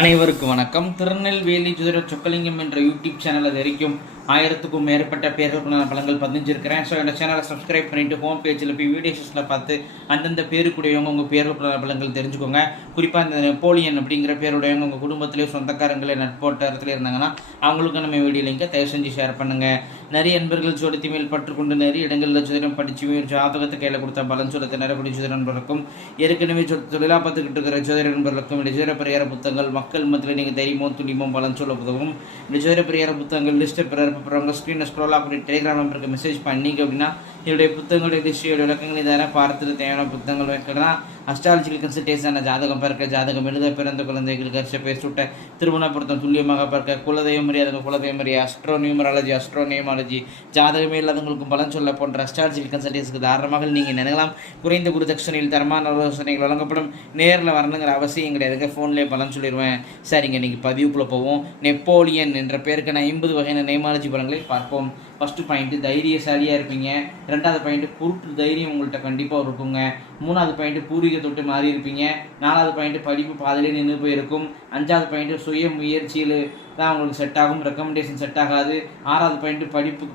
அனைவருக்கும் வணக்கம். திருநெல்வேலி ஜோதிடர் சொக்கலிங்கம் என்ற யூடியூப் சேனல் வரைக்கும் 1000க்கும் மேற்பட்ட பேர்களுக்குள்ள பலன்கள் பதிஞ்சிருக்கிறேன். ஸோ இந்த சேனலை சப்ஸ்கிரைப் பண்ணிவிட்டு ஹோம் பேஜில் போய் வீடியோஸில் பார்த்து அந்தந்த பேருக்குடையவங்க உங்கள் பேர்களுக்குள்ள பலன்கள் தெரிஞ்சுக்கோங்க. குறிப்பாக இந்த நெப்போலியன் அப்படிங்கிற பேருடையவங்க உங்கள் குடும்பத்திலே சொந்தக்காரங்களே நட்போட்டத்தில் இருந்தாங்கன்னா அவங்களுக்கு நம்ம வீடியோ லிங்கை தயவு செஞ்சு ஷேர் பண்ணுங்கள். நிறைய நண்பர்கள் ஜோதிடத்தை மேல் பற்றுக்கொண்டு நிறைய இடங்களில் ஜோதிடம் படித்து ஜாதகத்தை கையில் கொடுத்த பலன் சொல்லத்தை நிறைய ஜோதிட நண்பர்களுக்கும் ஏற்கனவே தொழிலாக பார்த்துக்கிட்டு இருக்கிற ஜோதிட நண்பர்களுக்கும் ஜோதிட பரிகார புத்தகங்கள் மக்கள் மத்தியில் நீங்கள் தைரியமோ துணிமோ பலன் சொல்ல புத்தகம் ஜோதிட பரிகார புத்தகங்கள் லிஸ்ட்டை பிறகு ஸ்க்ரீனை ஸ்க்ரோல் ஆகக்கூடிய டெலிகிராம் நம்பருக்கு மெசேஜ் பண்ணிங்க அப்படின்னா என்னுடைய புத்தகங்களுடைய லிஸ்டியோட விளக்கங்கள் இதெல்லாம் பார்த்துட்டு தேவையான புத்தகங்கள் வைக்கலாம். அஸ்ட்ராலஜிக்கல் கன்சல்டேஷன் ஜாதகம் பார்க்க, ஜாதகம் எழுத, பிறந்த குழந்தைகளுக்கு அரிசி பேர் சுட்ட, திருமண பொருத்தம் துல்லியமாக பார்க்க, குலதெய்வம் அறியாதவங்க குலதெய்வம் அறிய, அஸ்ட்ரோ நியூமராலஜி, அஸ்ட்ரோ நியூமாலஜி, ஜாதகமே இல்லாதவங்களுக்கும் பலன் சொல்ல போன்ற அஸ்ட்ராலஜிக்கல் கன்சல்டேஷனுக்கு தாராளமாக நீங்கள் நினைக்கலாம். குறைந்த குருதட்சணையில் தரமான ஆலோசனைகள் வழங்கப்படும். நேரில் வரணுங்கிற அவசியம் கிடையாதுங்க, ஃபோன்லேயே பலன் சொல்லிடுவேன். சரிங்க, நீங்கள் பதிவுக்குள்ளே போவோம். நெப்போலியன் என்ற பேருக்கான 50 வகையான நியூமாலஜி பலன்களை பார்ப்போம். ஃபஸ்ட்டு பாயிண்ட்டு தைரியசாலியாக இருப்பீங்க. 2வது பாயிண்ட்டு குருட்டு தைரியம் உங்கள்கிட்ட கண்டிப்பாக இருக்குங்க. 3வது பாயிண்ட்டு பூர்வீக தொட்டு மாறி இருப்பீங்க. 4வது பாயிண்ட்டு படிப்பு பாதிலே நின்று போயிருக்கும். 5வது பாயிண்ட்டு சுய முயற்சியில் தான் உங்களுக்கு செட் ஆகும், ரெக்கமெண்டேஷன் செட் ஆகாது. 6வது பாயிண்ட்டு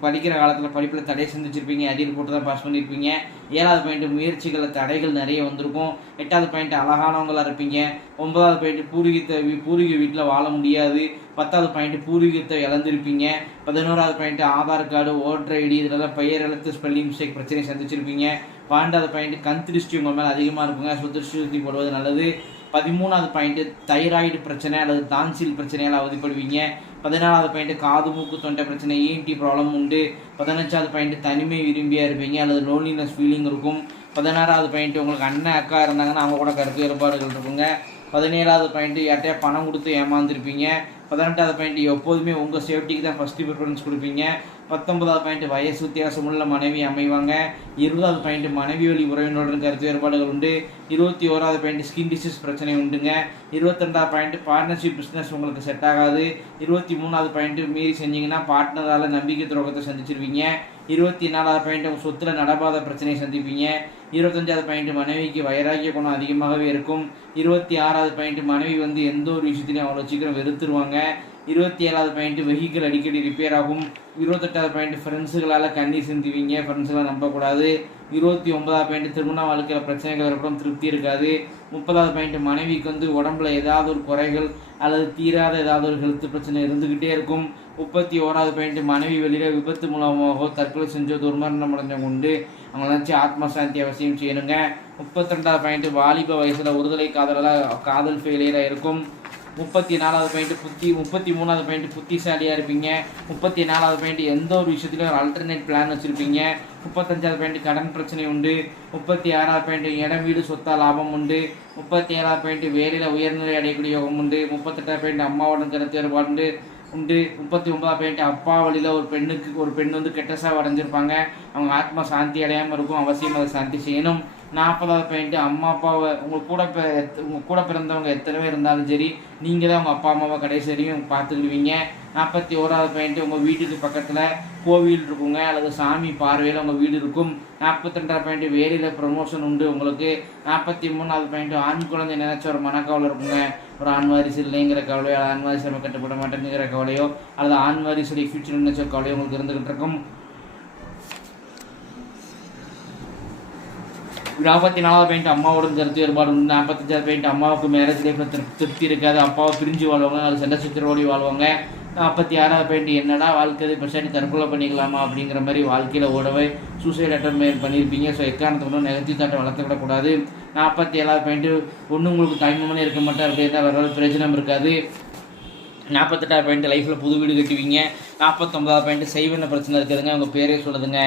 படிக்கிற காலத்தில் படிப்பில் தடை செஞ்சுருப்பீங்க, அரியர் போட்டு தான் பாஸ் பண்ணியிருப்பீங்க. 7வது பாயிண்ட்டு முயற்சிகளில் தடைகள் நிறைய வந்திருக்கும். 8வது பாயிண்ட்டு அழகானவங்களாக இருப்பீங்க. 9வது பாயிண்ட்டு பூர்வீக வீட்டில் வாழ முடியாது. 10வது பாயிண்ட்டு பூர்வீகத்தை இழந்திருப்பீங்க. 11வது point Aadhaar card, voter ID இதெல்லாம் பெயர் எழுத்து ஸ்பெல்லிங் மிஸ்டேக் பிரச்சனையை சந்திச்சிருப்பீங்க. 12வது பாயிண்ட்டு கண் திருஷ்டி உங்கள் மேலே அதிகமாக இருக்குங்க, சுத்தி போடுவது நல்லது. 13வது பாயிண்ட்டு தைராய்டு பிரச்சனை அல்லது டான்சில் பிரச்சனையால் அவதிப்படுவீங்க. 14வது பாயிண்ட்டு காது மூக்கு தொண்டை பிரச்சனை, ENT ப்ராப்ளம் உண்டு. 15வது பாயிண்ட்டு தனிமை விரும்பியாக இருப்பீங்க அல்லது லோன்லினஸ் ஃபீலிங் இருக்கும். 16வது பாயிண்ட்டு உங்களுக்கு அண்ணன் அக்கா இருந்தாங்கன்னா அவங்க கூட கருத்து வேறுபாடுகள் இருக்குங்க. 17வது பாயிண்ட்டு யார்கிட்டயா பணம் கொடுத்து ஏமாந்துருப்பீங்க. 18வது பாயிண்ட்டு எப்போதுமே உங்கள் சேஃப்டிக்கு தான் ஃபஸ்ட்டு ப்ரிஃபரன்ஸ் கொடுப்பீங்க. 19வது பாயிண்ட்டு வயசு வித்தியாசமுள்ள மனைவி அமைவாங்க. 20வது பாயிண்ட்டு மனைவி வழி உறவினருடன் கருத்து வேறுபாடுகள் உண்டு. 21வது பாயிண்ட்டு ஸ்கின் டிசீஸ் பிரச்சனை உண்டுங்க. 22வது பாயிண்ட்டு பார்ட்னர்ஷிப் பிஸ்னஸ் உங்களுக்கு செட் ஆகாது. 23வது பாயிண்ட்டு மீறி செஞ்சீங்கன்னா பார்ட்னரால் நம்பிக்கை துரோகத்தை சந்திச்சிருவீங்க. 24வது பாயிண்ட்டு உங்கள் சொத்தில் நடப்பாத பிரச்சனையை சந்திப்பீங்க. 25வது பாயிண்ட்டு மனைவிக்கு வைராகிய குணம் அதிகமாகவே இருக்கும். 26வது பாயிண்ட்டு மனைவி எந்த ஒரு விஷயத்திலையும் அவ்வளோ சீக்கிரம் வெறுத்துருவாங்க. 27வது பாயிண்ட்டு வெஹிக்கிள் அடிக்கடி ரிப்பேர் ஆகும். 28வது பாயிண்ட்டு ஃப்ரெண்ட்ஸுகளால் கண்ணீர் சிந்துவீங்க, ஃப்ரெண்ட்ஸுகளால் நம்பக்கூடாது. 29வது பாயிண்ட்டு திருமண வாழ்க்கையில் பிரச்சனைகள் இருக்கணும், திருப்தி இருக்காது. 30வது பாயிண்ட்டு மனைவிக்கு உடம்புல ஏதாவது ஒரு குறைகள் அல்லது தீராத ஏதாவது ஒரு ஹெல்த் பிரச்சனை இருந்துக்கிட்டே இருக்கும். 31வது பாயிண்ட்டு மனைவி வெளியில் விபத்து மூலமாக தற்கொலை செஞ்ச துர்மரணம் அடைஞ்சவங்க உண்டு, அவங்க நினச்சி ஆத்ம சாந்தி அவசியம் செய்யணுங்க. 32வது பாயிண்ட்டு வாலிப வயசில் ஒருதலை காதல் ஃபெயிலியராக இருக்கும். 34வது பாயிண்ட்டு 33வது பாயிண்ட்டு புத்திசாலியாக இருப்பீங்க. 34வது பாயிண்ட்டு எந்த ஒரு விஷயத்துலையும் ஒரு அல்டர்னேட் பிளான் வச்சுருப்பீங்க. 35வது பாயிண்ட்டு கடன் பிரச்சனை உண்டு. 36வது பாயிண்ட்டு இடம் வீடு சொத்தா லாபம் உண்டு. 37வது பாயிண்ட்டு வேலையில் உயர்நிலை அடையக்கூடிய யோகம் உண்டு. 38வது பாயிண்ட்டு அம்மாவோட கருத்து வேறுபாடு உண்டு. 39வது பாயிண்ட்டு அப்பா வழியில் ஒரு பெண் கெட்ட சாவு அடைஞ்சிருப்பாங்க, அவங்க ஆத்மா சாந்தி அடையாமல் இருக்கும், அவசியம் அதை சாந்தி செய்யணும். 40வது பாயிண்ட்டு அம்மா அப்பாவை உங்கள் கூட பிறந்தவங்க எத்தனை பேர் இருந்தாலும் சரி, நீங்கள் தான் உங்கள் அப்பா அம்மாவை கடைசி வரையும் பார்த்துக்கிடுவீங்க. 41வது பாயிண்ட்டு உங்கள் வீட்டுக்கு பக்கத்தில் கோவில் இருக்குங்க அல்லது சாமி பார்வையில் உங்கள் வீடு இருக்கும். 42வது பாயிண்ட்டு வேலையில் ப்ரமோஷன் உண்டு உங்களுக்கு. 43வது பாயிண்ட்டு ஆண் குழந்தை நினைச்ச ஒரு மனக்கவலை இருக்குங்க, ஒரு ஆண் வாரிசு இல்லைங்கிற கவலையோ, ஆண் வாரிசு நம்ம கட்டப்பட மாட்டேங்கிற கவலையோ அல்லது ஆண் வாரிசுடைய ஃபியூச்சர் நினைச்ச கவலையோ உங்களுக்கு இருந்துகிட்டு இருக்கும். 44வது பாயிண்ட் அம்மாவோட கருத்து வேறுபாடு உண்டு. 45வது பாயிண்ட் அம்மாவுக்கு மேரேஜ் லைஃப்பில் திருப்தி இருக்காது, அப்பாவை பிரிஞ்சு வாழ்வாங்க, அது சண்டை சச்சரவோடி வாழ்வாங்க. 46வது பாயிண்ட் என்னடா வாழ்க்கை பெருசாடி தற்கொலை பண்ணிக்கலாமா அப்படிங்கிற மாதிரி வாழ்க்கையில் ஓடவே சூசைட் அட்டம் பண்ணியிருப்பீங்க. ஸோ எக்காரணத்தை கொண்டு நெகட்டிவ் தாட்டை வளர்த்துக்கிடக்கூடாது. 47வது பாயிண்ட்டு ஒன்று உங்களுக்கு தாய்மாமனே இருக்க மாட்டார் அப்படின்னா வேறு பிரயோஜனம் இருக்காது. 48வது பாயிண்ட்டு லைஃப்பில் புது வீடு கட்டுவீங்க. 49வது பாயிண்ட்டு செய்வன பிரச்சனை இருக்குதுங்க, உங்கள் பேரே சொல்லுதுங்க.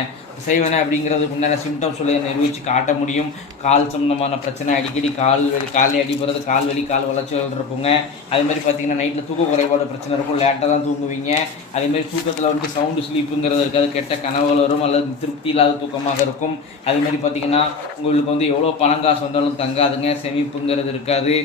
செய்வன அப்படிங்கிறதுக்கு முன்னாடி சிம்டம் சொல்லி நிரூபித்து காட்ட முடியும். கால் சம்பந்தமான பிரச்சனை, அடிக்கடி காலில் அடிப்படுறது, கால் வலி, கால் வளர்ச்சிகள் இருக்குங்க. அதேமாதிரி பார்த்தீங்கன்னா நைட்டில் தூக்க குறைபாடு பிரச்சனை இருக்கும், லேட்டாக தான் தூங்குவீங்க. அதேமாதிரி தூக்கத்தில் சவுண்டு ஸ்லீப்புங்கிறது இருக்காது, கெட்ட கனவுகள் வரும் அல்லது திருப்தி இல்லாத தூக்கமாக இருக்கும். அதேமாதிரி பார்த்தீங்கன்னா உங்களுக்கு எவ்வளோ பணம் காசு வந்தாலும் தங்காதுங்க, செமிப்புங்கிறது இருக்காது.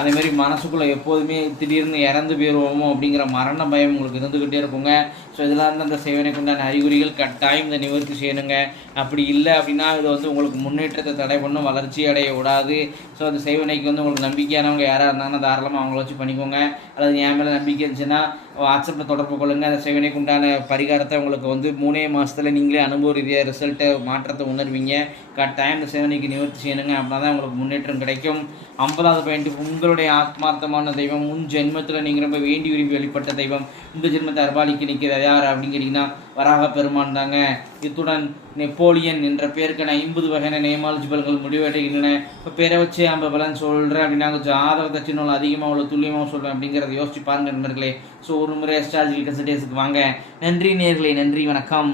அதேமாதிரி மனசுக்குள்ளே எப்போதுமே திடீர்னு இறந்து போயிடுவோமோ அப்படிங்கிற மரண பயம் உங்களுக்கு இருந்துக்கிட்டே இருக்குங்க. ஸோ இதெல்லாம் வந்து அந்த செய்வனைக்கு உண்டான அறிகுறிகள் கட்டாயம் இந்த நிவர்த்தி செய்யணுங்க. அப்படி இல்லை அப்படின்னா இது வந்து உங்களுக்கு முன்னேற்றத்தை தடை பண்ணும், வளர்ச்சி அடைய விடாது. ஸோ அந்த செய்வனைக்கு வந்து உங்களுக்கு நம்பிக்கையானவங்க யாராக இருந்தாங்கன்னா தாராளமாக அவங்கள வச்சு பண்ணிக்கோங்க. அல்லது என் மேலே நம்பிக்கை இருந்துச்சுன்னா வாட்ஸ்அப்பில் தொடர்பு கொள்ளுங்கள். அந்த செய்வனைக்கு உண்டான பரிகாரத்தை உங்களுக்கு வந்து 3 மாதத்தில் நீங்களே அனுபவ ரீதியாக ரிசல்ட்டை மாற்றத்தை உணர்வீங்க. கட்டாயம் இந்த செய்வனைக்கு நிவர்த்தி செய்யணுங்க. அப்படின்னா தான் உங்களுக்கு முன்னேற்றம் கிடைக்கும். 50வது பாயிண்ட், உங்களுடைய ஆத்மார்த்தமான தெய்வம் முன் ஜென்மத்தில் நீங்கள் ரொம்ப வேண்டி விரும்பி வெளிப்பட்ட தெய்வம் இந்த ஜென்மத்தை அர்பாலிக்கு நிற்கிறது யார் அப்படின்னு கேட்டிங்கன்னா வராக பெருமான் தாங்க. இத்துடன் நெப்போலியன் என்ற பேருக்கு நான் 50 வகையான நேமாலஜி பலன்கள் முடிவடைகின்றன. இப்போ பேரை வச்சு 50 பலன் சொல்கிறேன் அப்படின்னா கொஞ்சம் ஆதரவு சின்ன அதிகமாக அவ்வளோ துல்லியமாக சொல்கிறேன் அப்படிங்கிறத யோசிச்சு பாருங்க நண்பர்களே. ஸோ ஒரு முறை அஸ்ட்ராலஜிக்கல் கன்சல்டேஷனுக்கு வாங்க. நன்றி நேயர்களே, நன்றி, வணக்கம்.